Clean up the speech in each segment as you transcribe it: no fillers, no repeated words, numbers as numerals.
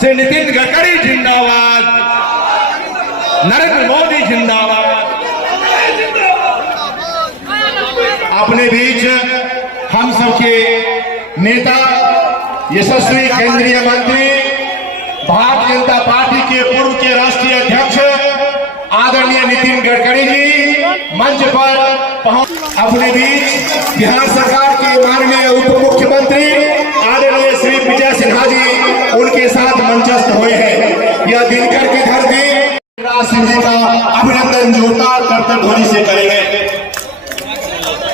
श्री नितिन गडकरी जिंदाबाद, नरेंद्र मोदी जिंदाबाद। अपने बीच हम सबके नेता, यशस्वी केंद्रीय मंत्री, भारतीय जनता पार्टी के पूर्व के राष्ट्रीय अध्यक्ष आदरणीय नितिन गडकरी जी मंच पर पहुंच। अपने बीच बिहार सरकार के माननीय उप मुख्यमंत्री आदरणीय श्री विजय सिन्हा जी उनके साथ मंचस्थ हुए हैं। यह दिनकर की धरती गिरिराज सिंह जी का अभिनंदन जोरदार करतब ध्वनि से करेंगे।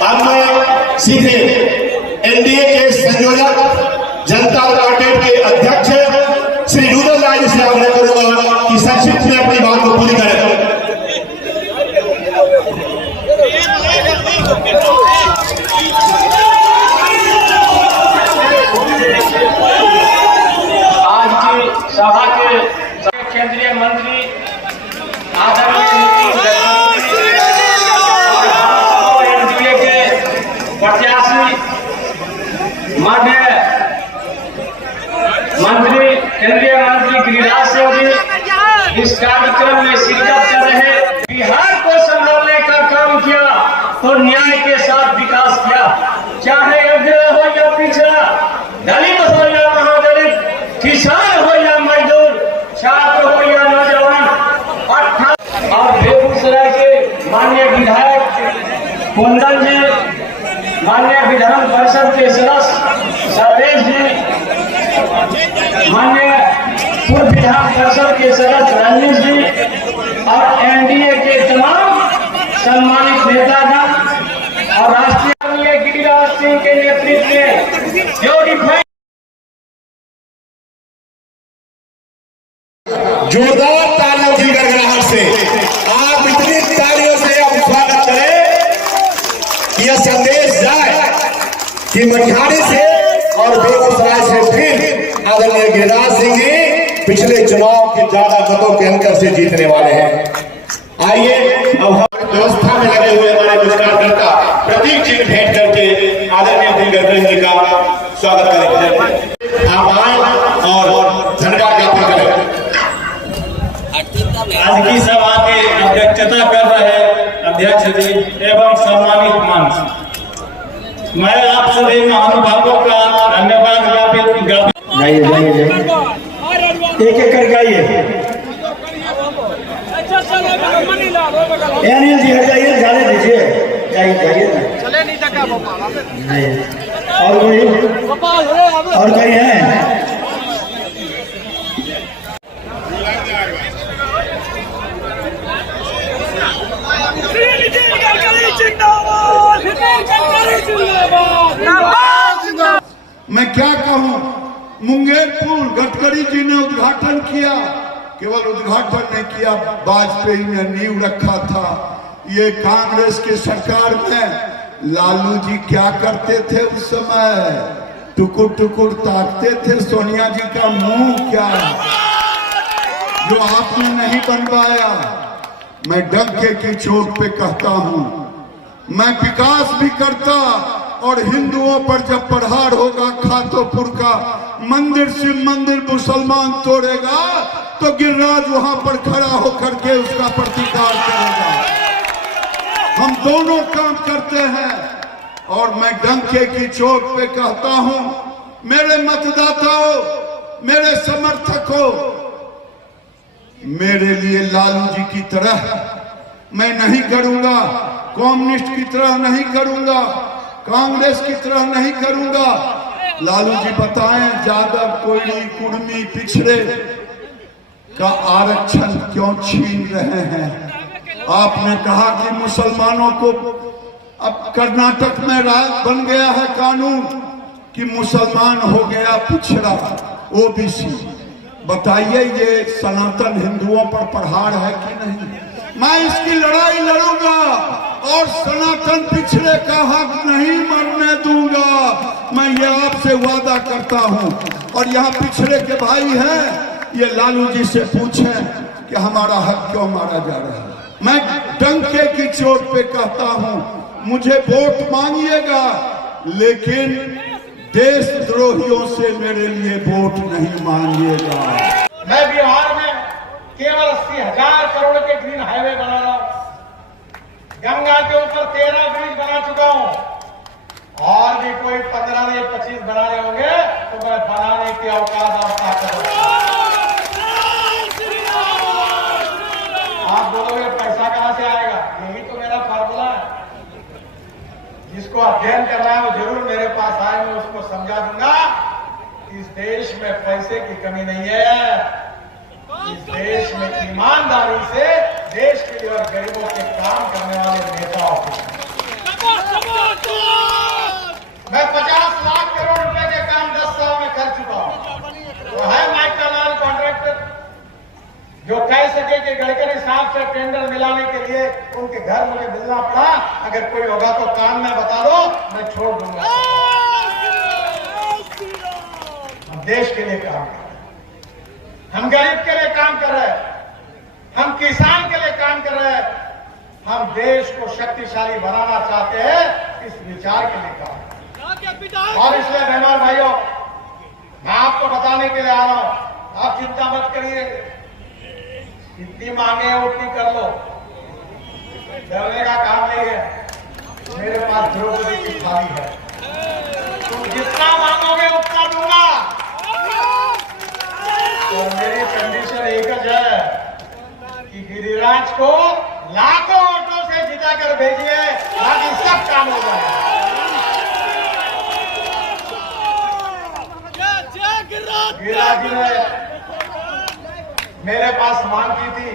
अब मैं सीधे एनडीए के संयोजक, जनता पार्टी के अध्यक्ष श्री रुदल राय जी से आग्रह करूंगा कि संक्षिप्त में अपनी बात को पूरी करें। आज की सभा के केंद्रीय मंत्री आदरणीय और एनडीए के प्रत्याशी माननीय मंत्री, केंद्रीय मंत्री गिरिराज सिंह जी इस कार्यक्रम में शिरकत कर रहे। बिहार को संभालने का काम किया तो न्याय के साथ विकास किया, चाहे अग्रह हो या पिछड़ा, दलित हो या महादलित, किसान हो या मजदूर, छात्र हो या नौजवान। और बेगूसराय के माननीय विधायक कुंदन जी, माननीय विधान परिषद के सदस्य सर्वेश जी, माननीय पूर्व विधान परिषद के सदस्य रंजीत जी और एनडीए के तमाम सम्मानित नेतागण और राष्ट्रीय गिरिराज सिंह के नेतृत्व में जो डिफाइन जोरदार तालियों की गड़गड़ाहट से आप इतनी तालियों से अब स्वागत करें कि यह संदेश जाए कि मटिहानी से और बेगूसराय से फिर आदरणीय गिरिराज सिंह जी पिछले चुनाव के ज्यादा मतों के अंतर से जीतने वाले हैं। आइए अब हम व्यवस्था में लगे हुए हमारे कुछ कार्यकर्ता प्रतीक चिन्ह भेंट करके आदरणीय नितिन गडकरी जी का स्वागत करेंगे। आप आए और धन्यवाद ज्ञापन करें। आज की सभा की अध्यक्षता कर रहे अध्यक्ष जी एवं सम्मानित मंच, मैं आप सभी महानुभावों का धन्यवाद ज्ञापित। जाइए एक एक कर गाइए। अनिल जी हट जाइए, जाने दीजिए, जाइए और कोई है? मैं क्या कहूं, मुंगेर पुल गडकरी जी ने उद्घाटन किया, केवल उद्घाटन नहीं किया, वाजपेयी ने नींव रखा था। ये कांग्रेस की सरकार में लालू जी क्या करते थे उस समय? टुकुर टुकुर ताकते थे सोनिया जी का मुंह क्या जो आपने नहीं बनवाया। मैं डंके की चोट पे कहता हूं, मैं विकास भी करता और हिंदुओं पर जब प्रहार होगा, खातोपुर का मंदिर शिव मंदिर मुसलमान तोड़ेगा तो गिरिराज वहां पर खड़ा होकर के उसका प्रतिकार करेगा। हम दोनों काम करते हैं और मैं डंके की चोट पे कहता हूं, मेरे मतदाताओं, मेरे समर्थकों, मेरे लिए लालू जी की तरह मैं नहीं करूंगा, कम्युनिस्ट की तरह नहीं करूंगा, कांग्रेस की तरह नहीं करूंगा। लालू जी बताएं, यादव, कोयली, कुर्मी, पिछड़े का आरक्षण क्यों छीन रहे हैं? आपने कहा कि मुसलमानों को, अब कर्नाटक में राज बन गया है कानून कि मुसलमान हो गया पिछड़ा, ओबीसी। बताइए ये सनातन हिंदुओं पर प्रहार है कि नहीं? मैं इसकी लड़ाई लड़ूंगा और सनातन पिछड़े का हक नहीं मरने दूंगा। मैं ये आपसे वादा करता हूं। और यहाँ पिछड़े के भाई हैं, ये लालू जी से पूछें कि हमारा हक क्यों मारा जा रहा है। मैं डंके की चोट पे कहता हूं, मुझे वोट मांगिएगा, लेकिन देशद्रोहियों से मेरे लिए वोट नहीं मांगिएगा। मैं बिहार में केवल 80,000 करोड़ के ग्रीन हाईवे बना रहा हूं, गंगा के ऊपर 13 ब्रिज बना चुका हूं, और भी कोई 15 नहीं 25 बनाने होंगे तो मैं बनाने की औकात और ताकत रखता हूं। आप बोलोगे पैसा कहां से आएगा? यही तो मेरा फार्मूला है। जिसको अध्ययन करना है वो जरूर मेरे पास आए, मैं उसको समझा दूंगा। इस देश में पैसे की कमी नहीं है, इस देश में ईमानदारी से देश के लिए और गरीबों के काम करने वाले नेताओं की। मैं 50 लाख करोड़ रुपए के काम 10 साल में कर चुका हूं। तो है माइकल कॉन्ट्रैक्टर जो कह सके कि गडकरी साहब से टेंडर मिलाने के लिए उनके घर मुझे मिलना पड़ा, अगर कोई होगा तो काम में बता दो, मैं छोड़ दूंगा। हम देश के लिए काम कर रहे हैं, हम गरीब के लिए काम कर रहे हैं, हम किसान के लिए काम कर रहे हैं, हम देश को शक्तिशाली बनाना चाहते हैं, इस विचार के लिए काम कर रहे हैं। और इसलिए मेहमान भाइयों, मैं आपको बताने के लिए आ रहा हूं, आप चिंता मत करिए, जितनी मांगे हैं उतनी कर लो, डरने का काम नहीं है। मेरे पास द्रौपदी की थाली है, तुम जितना मांगोगे उतना दूंगा। और मेरी कंडीशन एक है कि गिरिराज को लाखों वोटों से जिता कर भेजिए, बाकी सब काम हो जाए। गिरिराज जी ने मेरे पास मांग की थी,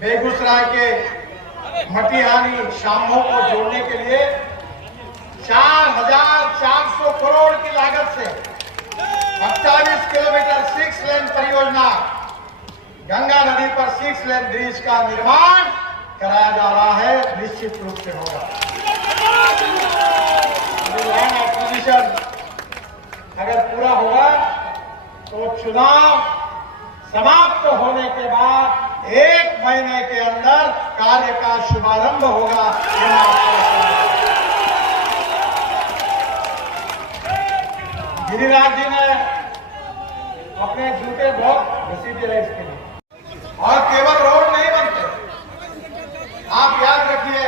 बेगूसराय के मटिहानी शामों को जोड़ने के लिए 4,400 करोड़ की लागत से 48 किलोमीटर 6 लेन परियोजना गंगा नदी पर 6 लेन ब्रिज का निर्माण कराया जा रहा है, निश्चित रूप से होगा। लैंड एक्विजिशन अगर पूरा होगा तो चुनाव समाप्त होने के बाद 1 महीने के अंदर कार्य का शुभारंभ होगा। गिरिराज जी ने अपने जूते बहुत घसीटे रहे इसके लिए, और केवल रोड नहीं बनते। आप याद रखिए,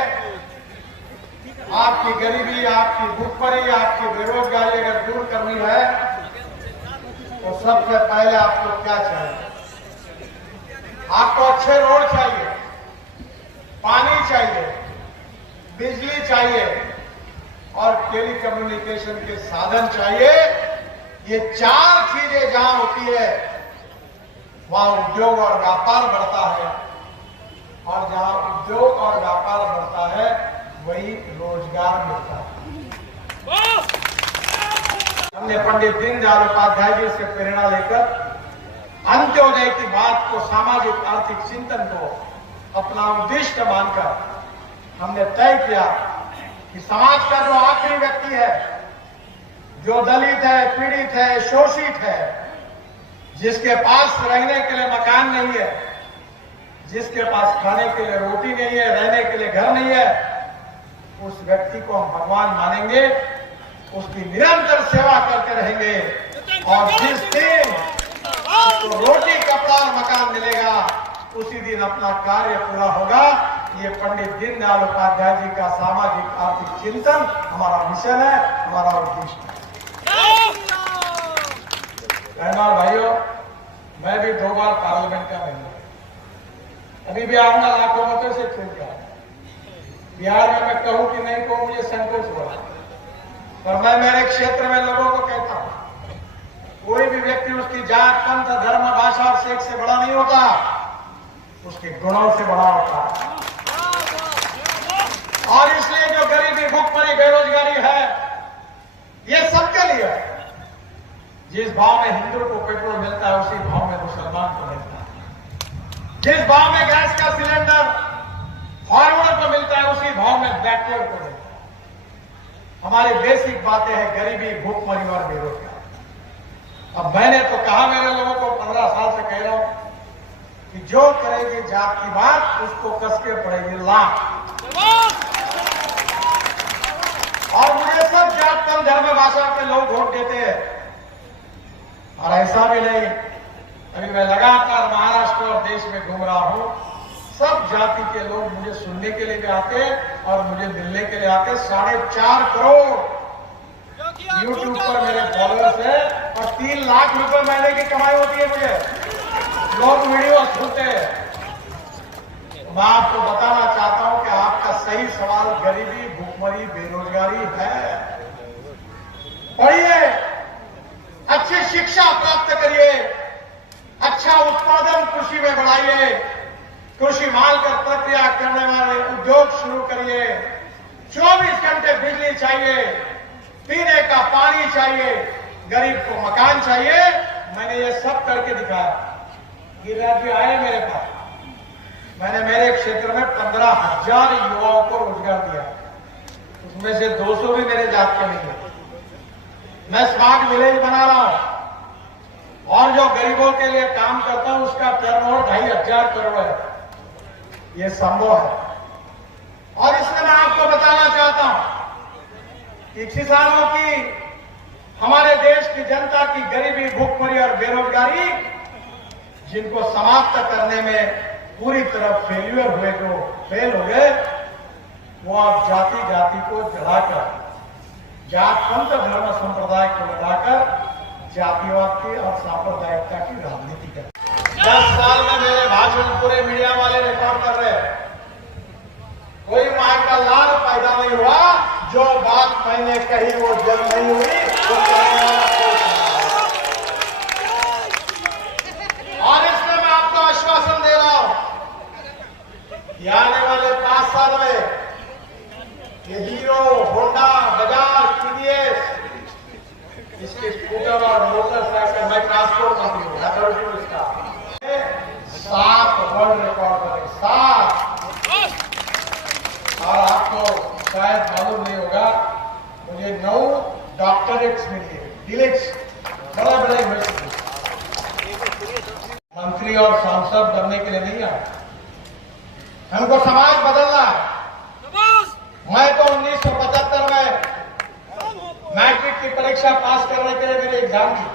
आपकी गरीबी, आपकी भूखमरी, आपकी बेरोजगारी अगर दूर करनी है तो सबसे पहले आपको क्या चाहिए? आपको अच्छे रोड चाहिए, पानी चाहिए, बिजली चाहिए और टेलीकम्युनिकेशन के साधन चाहिए। ये 4 चीजें जहां होती है वहां उद्योग और व्यापार बढ़ता है, और जहां उद्योग और व्यापार बढ़ता है वही रोजगार मिलता है। हमने पंडित दीनदयाल उपाध्याय जी से प्रेरणा लेकर अंत्योदय की बात को, सामाजिक आर्थिक चिंतन को अपना उद्देश्य मानकर हमने तय किया कि समाज का जो आखिरी व्यक्ति है, जो दलित है, पीड़ित है, शोषित है, जिसके पास रहने के लिए मकान नहीं है, जिसके पास खाने के लिए रोटी नहीं है, रहने के लिए घर नहीं है, उस व्यक्ति को हम भगवान मानेंगे, उसकी निरंतर सेवा करते रहेंगे, और जिस दिन उसको रोटी, कपड़ा और मकान मिलेगा उसी दिन अपना कार्य पूरा होगा। ये पंडित दीनदयाल उपाध्याय जी का सामाजिक आर्थिक चिंतन हमारा मिशन है, हमारा उद्देश्य है। बहनों और भाइयों, मैं भी 2 बार पार्लियामेंट का मेंबर, अभी भी आऊंगा, लाखों मतों से चुन गया। बिहार में मैं कहूं कि नहीं कहूं मुझे संकोच हो रहा, पर मैं मेरे क्षेत्र में लोगों को कहता हूं, कोई भी व्यक्ति उसकी जात, पंथ, धर्म, भाषा और सेक्स से बड़ा नहीं होता, उसके गुणों से बड़ा होता है। और इसलिए जो गरीबी, भूखमरी, बेरोजगारी है, ये सबके लिए है। जिस भाव में हिंदू को पेट्रोल मिलता है उसी भाव में मुसलमान को मिलता है। जिस भाव में गैस का सिलेंडर फॉरवर्ड को मिलता है उसी भाव में बैकवर्ड को मिलता है। हमारी बेसिक बातें हैं गरीबी, भूखमरी और बेरोजगारी। अब मैंने तो कहा, मेरे लोगों को 15 साल से कह रहा हूं कि जो करेगी जात की बात उसको कसके पड़ेगी लात। और मुझे सब जात धर्म धर्म भाषा के लोग वोट देते हैं, और ऐसा भी नहीं। अभी मैं लगातार महाराष्ट्र और देश में घूम रहा हूं, सब जाति के लोग मुझे सुनने के लिए भी आते हैं और मुझे मिलने के लिए आते हैं। 4.5 करोड़ यूट्यूब पर मेरे फॉलोअर्स है और 3 लाख रुपए महीने की कमाई होती है मुझे, लोग वीडियो सुनते हैं। मैं आपको बताना चाहता हूं कि आपका सही सवाल गरीबी, भूखमरी, बेरोजगारी है। पढ़िए, अच्छी शिक्षा प्राप्त करिए, अच्छा उत्पादन कृषि में बढ़ाइए, कृषि माल कर प्रक्रिया करने वाले उद्योग शुरू करिए, 24 घंटे बिजली चाहिए, पीने का पानी चाहिए, गरीब को मकान चाहिए। मैंने ये सब करके दिखाया। गिरिराज जी आए मेरे पास, मैंने मेरे क्षेत्र में 15,000 युवाओं को रोजगार दिया, उसमें से 200 भी मेरे जात के नहीं है। मैं स्मार्ट विलेज बना रहा हूं और जो गरीबों के लिए काम करता हूं उसका टर्नओवर 2,500 करोड़ है। ये संभव है। और इसलिए मैं आपको बताना चाहता हूं कि किसानों की, हमारे देश की जनता की गरीबी, भूखमरी और बेरोजगारी, जिनको समाप्त करने में पूरी तरह फेल हो गए, वो आप जाति जाति को जलाकर, जात पंथ धर्म संप्रदाय को लड़ाकर जातिवाद की और सांप्रदायिकता की राजनीति कर 10 साल में मेरे भाषण पूरे मीडिया वाले रिकॉर्ड कर रहे हैं। कोई मां का लाल पैदा नहीं हुआ, जो बात मैंने कही वो जल नहीं हुई, वो करने वाला कोई नहीं। और इसमें मैं आपको आश्वासन दे रहा हूं कि आने वाले 5 साल में ये हीरो, होंडा, बजाज, टीवीएस, इसके स्कूटर और मोटरसाइकिल, मैं ट्रांसपोर्ट मंत्री हूं, अथॉरिटी इसका 7 वर्ल्ड रिकॉर्ड करें, 7। और आपको शायद मालूम नहीं होगा, मुझे 9 डॉक्टरेट्स मिली है, डिलेक्स, बड़े यूनिवर्सिटी। मंत्री और सांसद बनने के लिए नहीं आए, हमको समाज बदलना है। मैं तो 1975 में मैट्रिक की परीक्षा पास करने के लिए मेरी एग्जाम थी,